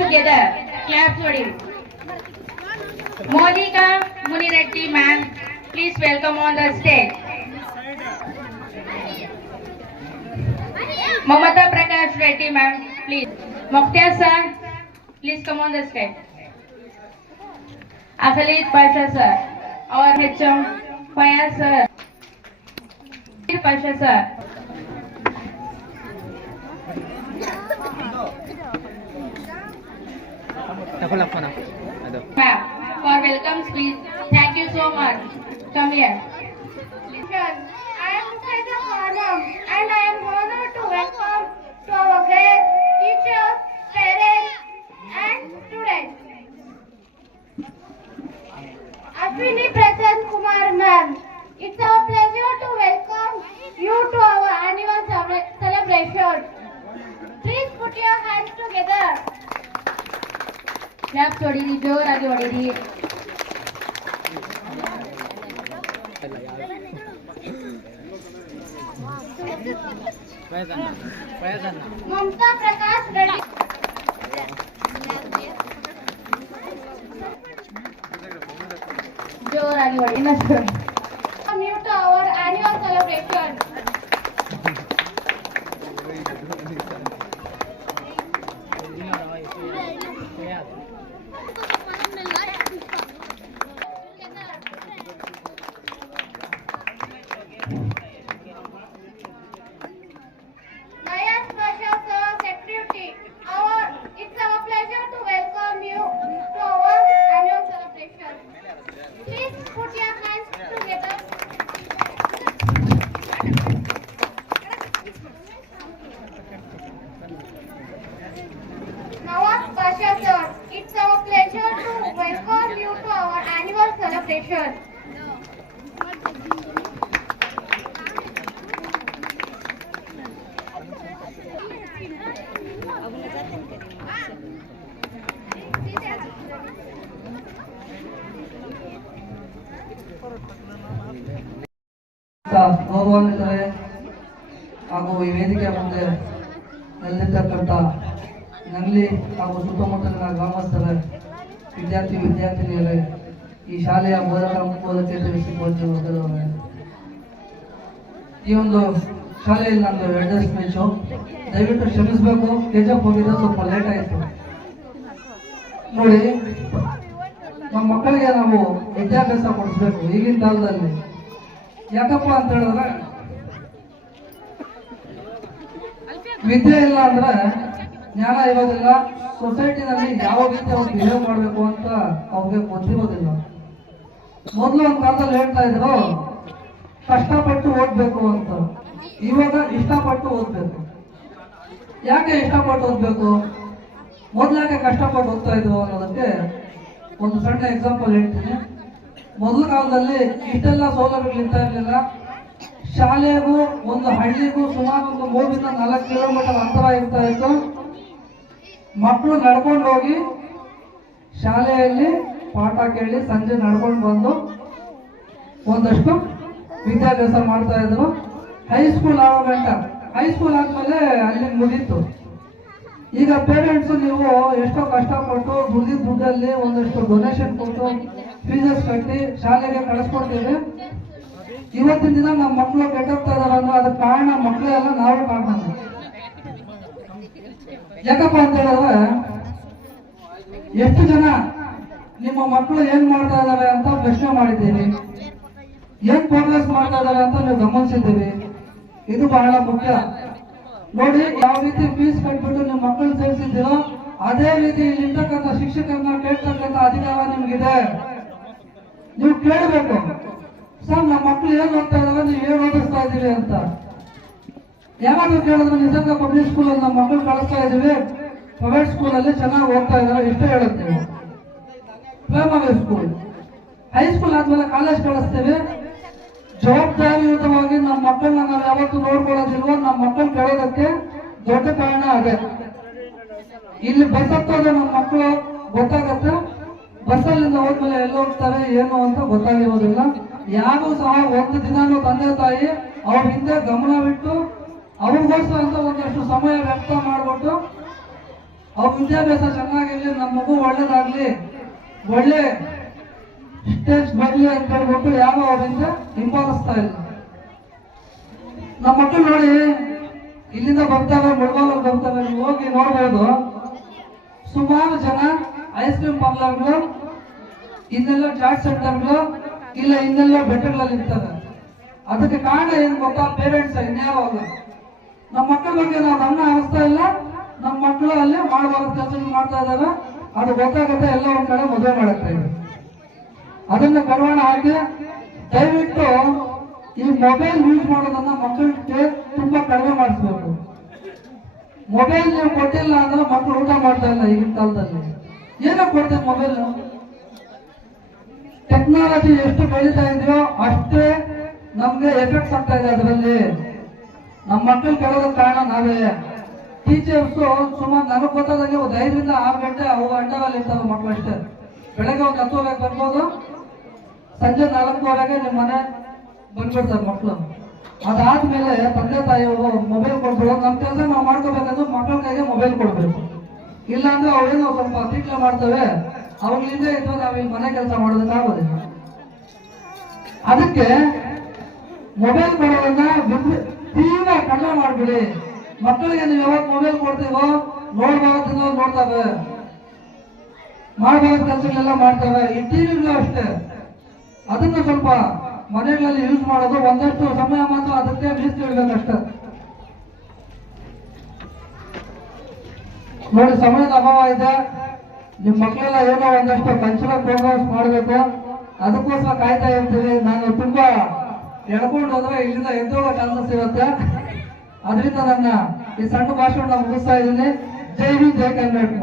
Together. Clap for him. Monica Munireddy ma'am, please welcome on the stage. Mamata Prakash Reddy ma'am, please. Mokhtar sir, please come on the stage. Akhalid Pasha sir, our HM Fayaz sir. Pasha sir. Nakulak mo na. Ma'am, for welcome speech. Thank you so much. Come here. I am Saida Khanam and I am celebra- celebration. Please put your hands together. Claps ಹೊಡೀರಿ ಜೋರಾಗಿ ಹೊಡೀರಿ Pwede na. Pwede na. Mamta Prakash Reddy. ಜೋರಾಗಿ ಹೊಡಿ put your hands together. Nawaz Pasha Sir, it's our pleasure to welcome you to our annual celebration. ಗೌರವಾನ್ವಿತರೆ ಹಾಗೂ ಈ ವೇದಿಕೆಯ ಮುಂದೆ ನೆಲೆದಿರ್ತಕ್ಕಂಥ ನಂಗ್ಲಿ ಹಾಗೂ ಸುತ್ತಮುತ್ತಲಿನ ಗ್ರಾಮಸ್ಥರೇ, ವಿದ್ಯಾರ್ಥಿ, ವಿದ್ಯಾರ್ಥಿನಿಯರೇ, ಈ ಶಾಲೆಯ ಬೋಧಕ ಬೋಧಕೇತರ ಸಿಬ್ಬಂದಿವರ್ಗದವರೇ ಈ ಒಂದು ಶಾಲೆಯಲ್ಲಿ ನಂದು ಎರಡನೇ ಸ್ಪೀಚು ದಯವಿಟ್ಟು ಕ್ಷಮಿಸಬೇಕು. ಕೆಜಪ್ ಹೋಗಿದ್ದು ಸ್ವಲ್ಪ ಲೇಟ್ ಆಯಿತು. ನೋಡಿ, ನಮ್ಮ ಮಕ್ಕಳಿಗೆ ನಾವು ವಿದ್ಯಾಭ್ಯಾಸ ಕೊಡಿಸ್ಬೇಕು ಈಗಿನ ಕಾಲದಲ್ಲಿ. ಯಾಕಪ್ಪ ಅಂತ ಹೇಳಿದ್ರೆ, ವಿದ್ಯೆ ಇಲ್ಲ ಅಂದ್ರೆ ಜ್ಞಾನ ಇರೋದಿಲ್ಲ. ಸೊಸೈಟಿನಲ್ಲಿ ಯಾವ ರೀತಿ ಅವ್ರು ಬಿಹೇವ್ ಮಾಡಬೇಕು ಅಂತ ಅವ್ರಿಗೆ ಗೊತ್ತಿರೋದಿಲ್ಲ. ಮೊದಲು ಒಂದು ಕಾಲದಲ್ಲಿ ಹೇಳ್ತಾ ಇದ್ರು, ಕಷ್ಟಪಟ್ಟು ಓದ್ಬೇಕು ಅಂತ. ಇವಾಗ ಇಷ್ಟಪಟ್ಟು ಓದ್ಬೇಕು. ಯಾಕೆ ಇಷ್ಟಪಟ್ಟು ಓದ್ಬೇಕು? ಮೊದ್ಲು ಯಾಕೆ ಕಷ್ಟಪಟ್ಟು ಓದ್ತಾ ಇದ್ರು ಅನ್ನೋದಕ್ಕೆ ಒಂದು ಸಣ್ಣ ಎಕ್ಸಾಂಪಲ್ ಹೇಳ್ತೀನಿ. ಮೊದಲ ಕಾಲದಲ್ಲಿ ಇಷ್ಟೆಲ್ಲ ಸೌಲಭ್ಯಗಳಿರ್ತಾ ಇರಲಿಲ್ಲ. ಶಾಲೆಗೂ ಒಂದು ಹಳ್ಳಿಗೂ ಸುಮಾರು ಒಂದು ಮೂರರಿಂದ ನಾಲ್ಕು ಕಿಲೋಮೀಟರ್ ಅಂತರ ಇರ್ತಾ ಇತ್ತು. ಮಕ್ಕಳು ನಡ್ಕೊಂಡು ಹೋಗಿ ಶಾಲೆಯಲ್ಲಿ ಪಾಠ ಕೇಳಿ ಸಂಜೆ ನಡ್ಕೊಂಡು ಬಂದು ಒಂದಷ್ಟು ವಿದ್ಯಾಭ್ಯಾಸ ಮಾಡ್ತಾ ಇದ್ರು. ಹೈಸ್ಕೂಲ್ ಆಗೋ ಗಂಟ ಹೈಸ್ಕೂಲ್ ಆದ್ಮೇಲೆ ಅಲ್ಲಿ ಮುಗೀತು. ಈಗ ಪೇರೆಂಟ್ಸ್ ನೀವು ಎಷ್ಟೋ ಕಷ್ಟಪಟ್ಟು ದುಡ್ದಿದ್ದ ದುಡ್ಡಲ್ಲಿ ಒಂದಷ್ಟು ಡೊನೇಷನ್ ಕೊಟ್ಟು ಫೀಸಸ್ ಕಟ್ಟಿ ಶಾಲೆಗೆ ಕಳಿಸ್ಕೊಡ್ತೀವಿ ಇವತ್ತಿನ ದಿನ ನಮ್ಮ ಮಕ್ಕಳು ಕೆಟ್ಟೋಗ್ತಾ ಇದಾರೆ ಅಂದ್ರೆ ಅದಕ್ಕೆ ಕಾರಣ ಮಕ್ಕಳೇ ಅಲ್ಲ, ನಾವೇ ಕಾರಣ ಯಾಕಪ್ಪ ಅಂತ ಹೇಳಿದ್ರೆ, ಎಷ್ಟು ಜನ ನಿಮ್ಮ ಮಕ್ಕಳು ಏನ್ ಮಾಡ್ತಾ ಇದಾರೆ ಅಂತ ಪ್ರಶ್ನೆ ಮಾಡಿದ್ದೀವಿ ಏನ್ ಪ್ರೋಗ್ರೆಸ್ ಮಾಡ್ತಾ ಇದಾರೆ ಅಂತ ನೀವು ಗಮನಿಸಿದ್ದೀವಿ ಇದು ಬಹಳ ಮುಖ್ಯ. ನೋಡಿ, ಯಾವ ರೀತಿ ಫೀಸ್ ಕಟ್ಬಿಟ್ಟು ನಿಮ್ಮ ಮಕ್ಕಳು ಸೇರಿಸಿದ್ದೀರೋ, ಅದೇ ರೀತಿ ಇಲ್ಲಿರ್ತಕ್ಕಂಥ ಶಿಕ್ಷಕರನ್ನ ಕೇಳ್ತಕ್ಕಂಥ ಅಧಿಕಾರ ನಿಮ್ಗಿದೆ. ನೀವು ಕೇಳಬೇಕು. ಸರ್, ನಮ್ಮ ಮಕ್ಕಳು ಏನ್ ಓದ್ತಾ ಇದಾರೆ, ನೀವು ಏನ್ ಓದಿಸ್ತಾ ಇದ್ದೀರಿ ಅಂತ. ಯಾವಾಗ ಕೇಳಿದ್ರೆ ನಿಸರ್ಗ ಪಬ್ಲಿಕ್ ಸ್ಕೂಲ್ ಅಲ್ಲಿ ನಮ್ಮ ಮಕ್ಕಳು ಕಳಿಸ್ತಾ ಇದೀವಿ ಪ್ರೈವೇಟ್ ಸ್ಕೂಲ್ ಅಲ್ಲಿ ಚೆನ್ನಾಗಿ ಓದ್ತಾ ಇದ್ದಾರೆ ಇಷ್ಟೇ ಹೇಳುತ್ತೇವೆ. ಪ್ರೈಮರಿ ಸ್ಕೂಲ್ ಹೈಸ್ಕೂಲ್ ಆದ್ಮೇಲೆ ಕಾಲೇಜ್ ಕಳಿಸ್ತೇವೆ. ಜವಾಬ್ದಾರಿಯುತವಾಗಿ ನಮ್ಮ ಮಕ್ಕಳನ್ನ ನಾವು ಯಾವತ್ತು ನೋಡ್ಕೊಳ್ಳೋದಿಲ್ವೋ, ನಮ್ಮ ಮಕ್ಕಳು ಕೇಳೋದಕ್ಕೆ ದೊಡ್ಡ ಕಾರಣ ಅದೇ. ಇಲ್ಲಿ ಬಸ್ ಹತ್ತೋದು ನಮ್ಮ ಮಕ್ಕಳು ಗೊತ್ತಾಗತ್ತೆ. ಬಸ್ಸಲ್ಲಿಂದ ಹೋದ್ಮೇಲೆ ಎಲ್ಲ ಹೋಗ್ತಾರೆ, ಏನು ಅಂತ ಗೊತ್ತಾಗಿರೋದಿಲ್ಲ. ಯಾರು ಸಹ ಒಂದು ದಿನಾನು ತಂದೆ ತಾಯಿ ಅವ್ರ ಹಿಂದೆ ಗಮನವಿಟ್ಟು ಅವ್ರಿಗೋಸ್ಕರ ಅಂತ ಒಂದಷ್ಟು ಸಮಯ ವ್ಯರ್ಥ ಮಾಡ್ಬಿಟ್ಟು ಅವ್ರ ವಿದ್ಯಾಭ್ಯಾಸ ಚೆನ್ನಾಗಿರ್ಲಿ ನಮ್ಮ ಮಗು ಒಳ್ಳೇದಾಗ್ಲಿ, ಒಳ್ಳೆ ಸ್ಟೇಜ್ ಬರ್ಲಿ ಅಂತ ಹೇಳ್ಬಿಟ್ಟು ಯಾರು ಅವರಿಂದ ಹಿಂಬಾಲಿಸ್ತಾ ಇಲ್ಲ. ನಮ್ಮ ಮಕ್ಕಳು ನೋಡಿ, ಇಲ್ಲಿಂದ ಬರ್ತಾರೆ ಮುಳ್ಬಾಲ್ ಬರ್ತಾರೆ ಹೋಗಿ ನೋಡ್ಬೋದು. ಸುಮಾರು ಜನ ಐಸ್ ಕ್ರೀಮ್ ಪಾರ್ಲರ್ಗಳು ಇನ್ನೆಲ್ಲ ಚಾಟ್ ಸೆಂಟರ್ಗಳು ಇಲ್ಲ, ಇನ್ನೆಲ್ಲ ಬೆಟ್ಟಗಳಲ್ಲಿ ಇರ್ತದೆ. ಅದಕ್ಕೆ ಕಾರಣ ಏನ್ ಗೊತ್ತಾ? ಪೇರೆಂಟ್ಸ್ ಇನ್ಯಾವಾಗ ನಮ್ಮ ಮಕ್ಕಳ ಬಗ್ಗೆ ನಾವು ಗಮನ ಹರಿಸ್ತಾ ಇಲ್ಲ. ನಮ್ಮ ಮಕ್ಕಳು ಅಲ್ಲೇ ಮಾಡಬಾರ್ದು ಕೆಲಸ ಮಾಡ್ತಾ ಇದ್ದಾರೆ ಅದು ಗೊತ್ತಾಗುತ್ತೆ, ಎಲ್ಲ ಒಂದ್ ಕಡೆ ಮದುವೆ ಮಾಡುತ್ತೆ ಅದನ್ನ ಕಡಿವಾಣ ಹಾಕಿ, ದಯವಿಟ್ಟು ಈ ಮೊಬೈಲ್ ಯೂಸ್ ಮಾಡೋದನ್ನ ಮಕ್ಕಳಿಗೆ ತುಂಬಾ ಕಡಿಮೆ ಮಾಡಿಸ್ಬೇಕು. ಮೊಬೈಲ್ ನೀವು ಕೊಟ್ಟಿಲ್ಲ ಅಂದ್ರೆ ಮಕ್ಕಳು ಊಟ ಮಾಡ್ತಾ ಇಲ್ಲ ಈಗಿನ ಕಾಲದಲ್ಲಿ. ಏನೋ ಕೊಡ್ತೇವೆ ಮೊಬೈಲ್ ಟೆಕ್ನಾಲಜಿ ಎಷ್ಟು ಬೆಳೀತಾ ಇದೆಯೋ ಅಷ್ಟೇ ನಮ್ಗೆ ಎಫೆಕ್ಟ್ಸ್ ಆಗ್ತಾ ಇದೆ ಅದರಲ್ಲಿ. ನಮ್ಮ ಮಕ್ಕಳು ಕೆಡೋದಕ್ಕೆ ಕಾರಣ ನಾವೇ. ಟೀಚರ್ಸ್ ಸುಮಾರು ನನಗೆ ಗೊತ್ತಾದಂಗೆ ಒಂದು ಐದರಿಂದ ಆರು ಗಂಟೆ ಅವು ಗಂಟೆಗಳಲ್ಲಿ ಇರ್ತಾರೆ ಮಕ್ಕಳು ಅಷ್ಟೇ. ಬೆಳಗ್ಗೆ ಒಂದು ಹತ್ತುವರೆಗೆ ಬರ್ಬೋದು. ಸಂಜೆ ನಾಲ್ಕುವರೆಗೆ ನಿಮ್ಮ ಮನೆ ಬಂದ್ಬಿಡ್ತಾರೆ ಮಕ್ಕಳು ಅದಾದ್ಮೇಲೆ ತಂದೆ ತಾಯಿಯವರು ಮೊಬೈಲ್ ಕೊಟ್ಬಿಡು ನಮ್ಮ ಕೆಲಸ ನಾವು ಮಾಡ್ಕೋಬೇಕಂದ್ರೆ ಮಕ್ಕಳ ಕೈಗೆ ಮೊಬೈಲ್ ಕೊಡ್ಬೇಕು. ಇಲ್ಲ ಅಂದ್ರೆ ಅವೇನೋ ಸ್ವಲ್ಪ ತೀಟ್ಲೆ ಮಾಡ್ತವೆ. ಅವಾಗ್ಲಿಂದ ಇದ್ದು ನಾವಿಲ್ಲಿ ಮನೆ ಕೆಲಸ ಮಾಡೋದಕ್ಕಾಗೋದಿಲ್ಲ ಅದಕ್ಕೆ ಮೊಬೈಲ್ ಕೊಡೋದನ್ನ ತೀವ್ರ ಕಡಿಮೆ ಮಾಡ್ಬಿಡಿ. ಮಕ್ಕಳಿಗೆ ನೀವು ಯಾವಾಗ ಮೊಬೈಲ್ ಕೊಡ್ತೀವೋ ನೋಡ್ಬಾರ್ದು ನೋಡ್ತಾವೆ. ಮಾಡಬಾರ್ದು ಕೆಲಸಗಳೆಲ್ಲ ಮಾಡ್ತವೆ. ಈ ಟಿವಿಗಳು ಅಷ್ಟೇ. ಅದನ್ನ ಸ್ವಲ್ಪ ಮನೆಗಳಲ್ಲಿ ಯೂಸ್ ಮಾಡೋದು ಒಂದಷ್ಟು ಸಮಯ ಮಾತ್ರ ಅದಕ್ಕೆ ಮೀಸಲಿಡ್ಬೇಕಷ್ಟೇ ನೋಡಿ, ಸಮಯದ ಅಭಾವ ಇದೆ. ನಿಮ್ ಮಕ್ಕಳೆಲ್ಲ ಏನೋ ಒಂದಷ್ಟು ಕಲ್ಚರಲ್ ಪ್ರೋಗ್ರಾಮ್ಸ್ ಮಾಡಬೇಕು, ಅದಕ್ಕೋಸ್ಕರ ಕಾಯ್ತಾ ಇರ್ತೀವಿ. ನಾನು ತುಂಬಾ ಎಳ್ಕೊಂಡು ಹೋದ್ರೆ ಇಲ್ಲಿಂದ ಎದ್ದೋಗೋ ಚಾನ್ಸಸ್ ಇರುತ್ತೆ. ಅದರಿಂದ ನನ್ನ ಈ ಸಣ್ಣ ಭಾಷಣ ಮುಗಿಸ್ತಾ ಇದ್ದೀನಿ. ಜೈ ಹಿಂದ್, ಜೈ ಕರ್ನಾಟಕ.